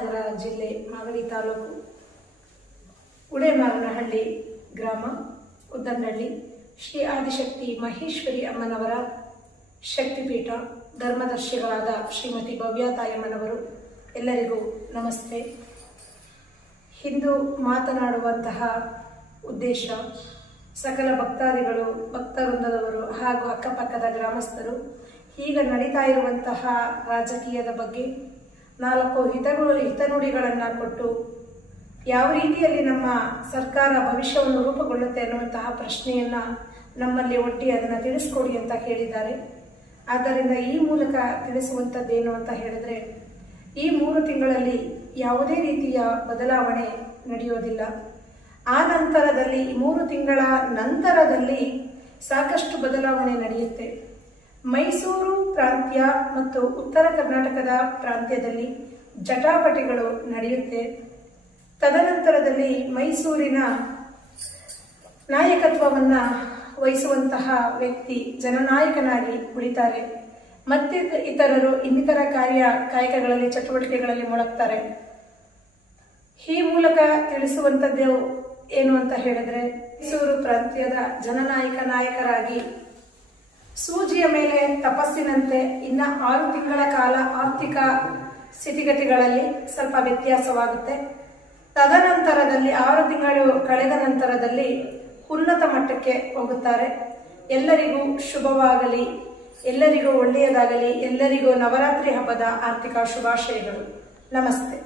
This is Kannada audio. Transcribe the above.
ರಾಮನಗರ ಜಿಲ್ಲೆ ಮಾಗಡಿ ತಾಲೂಕು ಉಡೇಮಾರನಹಳ್ಳಿ ಗ್ರಾಮ ಉದ್ದನಹಳ್ಳಿ ಶ್ರೀ ಆದಿಶಕ್ತಿ ಮಹೇಶ್ವರಿ ಅಮ್ಮನವರ ಶಕ್ತಿಪೀಠ ಧರ್ಮದರ್ಶಿಗಳಾದ ಶ್ರೀಮತಿ ಭವ್ಯತಾಯಮ್ಮನವರು ಎಲ್ಲರಿಗೂ ನಮಸ್ತೆ. ಇಂದು ಮಾತನಾಡುವಂತಹ ಉದ್ದೇಶ ಸಕಲ ಭಕ್ತಾದಿಗಳು, ಭಕ್ತವೃಂದದವರು ಹಾಗೂ ಅಕ್ಕಪಕ್ಕದ ಗ್ರಾಮಸ್ಥರು ಈಗ ನಡೀತಾ ಇರುವಂತಹ ರಾಜಕೀಯದ ಬಗ್ಗೆ 4 ಹಿತನುಡಿಗಳನ್ನು ಕೊಟ್ಟು ಯಾವ ರೀತಿಯಲ್ಲಿ ನಮ್ಮ ಸರ್ಕಾರ ಭವಿಷ್ಯವನ್ನು ರೂಪುಗೊಳ್ಳುತ್ತೆ ಅನ್ನುವಂತಹ ಪ್ರಶ್ನೆಯನ್ನು ನಮ್ಮಲ್ಲಿ ಒಟ್ಟಿ ಅದನ್ನು ತಿಳಿಸ್ಕೊಡಿ ಅಂತ ಕೇಳಿದ್ದಾರೆ. ಆದ್ದರಿಂದ ಈ ಮೂಲಕ ತಿಳಿಸುವಂಥದ್ದೇನು ಅಂತ ಹೇಳಿದ್ರೆ, ಈ 3 ತಿಂಗಳಲ್ಲಿ ಯಾವುದೇ ರೀತಿಯ ಬದಲಾವಣೆ ನಡೆಯೋದಿಲ್ಲ. ಆ ನಂತರದಲ್ಲಿ 3 ತಿಂಗಳ ನಂತರದಲ್ಲಿ ಸಾಕಷ್ಟು ಬದಲಾವಣೆ ನಡೆಯುತ್ತೆ. ಮೈಸೂರು ಪ್ರಾಂತ್ಯ ಮತ್ತು ಉತ್ತರ ಕರ್ನಾಟಕದ ಪ್ರಾಂತ್ಯದಲ್ಲಿ ಜಟಾಪಟಿಗಳು ನಡೆಯುತ್ತೆ. ತದನಂತರದಲ್ಲಿ ಮೈಸೂರಿನ ನಾಯಕತ್ವವನ್ನು ವಹಿಸುವಂತಹ ವ್ಯಕ್ತಿ ಜನನಾಯಕನಾಗಿ ಉಳಿತಾರೆ. ಮತ್ತೆ ಇತರರು ಇನ್ನಿತರ ಕಾಯಕಗಳಲ್ಲಿ ಚಟುವಟಿಕೆಗಳಲ್ಲಿ ಮುಳುಗ್ತಾರೆ. ಈ ಮೂಲಕ ತಿಳಿಸುವಂಥದ್ದು ಏನು ಅಂತ ಹೇಳಿದ್ರೆ, ಮೈಸೂರು ಪ್ರಾಂತ್ಯದ ನಾಯಕರಾಗಿ ಸೂಜಿಯ ಮೇಲೆ ತಪಸ್ಸಿನಂತೆ ಇನ್ನ 6 ತಿಂಗಳ ಕಾಲ ಆರ್ಥಿಕ ಸ್ಥಿತಿಗತಿಗಳಲ್ಲಿ ಸ್ವಲ್ಪ ವ್ಯತ್ಯಾಸವಾಗುತ್ತೆ. ತದನಂತರದಲ್ಲಿ 6 ತಿಂಗಳು ಕಳೆದ ನಂತರದಲ್ಲಿ ಉನ್ನತ ಮಟ್ಟಕ್ಕೆ ಹೋಗುತ್ತಾರೆ. ಎಲ್ಲರಿಗೂ ಶುಭವಾಗಲಿ, ಎಲ್ಲರಿಗೂ ಒಳ್ಳೆಯದಾಗಲಿ, ಎಲ್ಲರಿಗೂ ನವರಾತ್ರಿ ಹಬ್ಬದ ಆರ್ಥಿಕ ಶುಭಾಶಯಗಳು. ನಮಸ್ತೆ.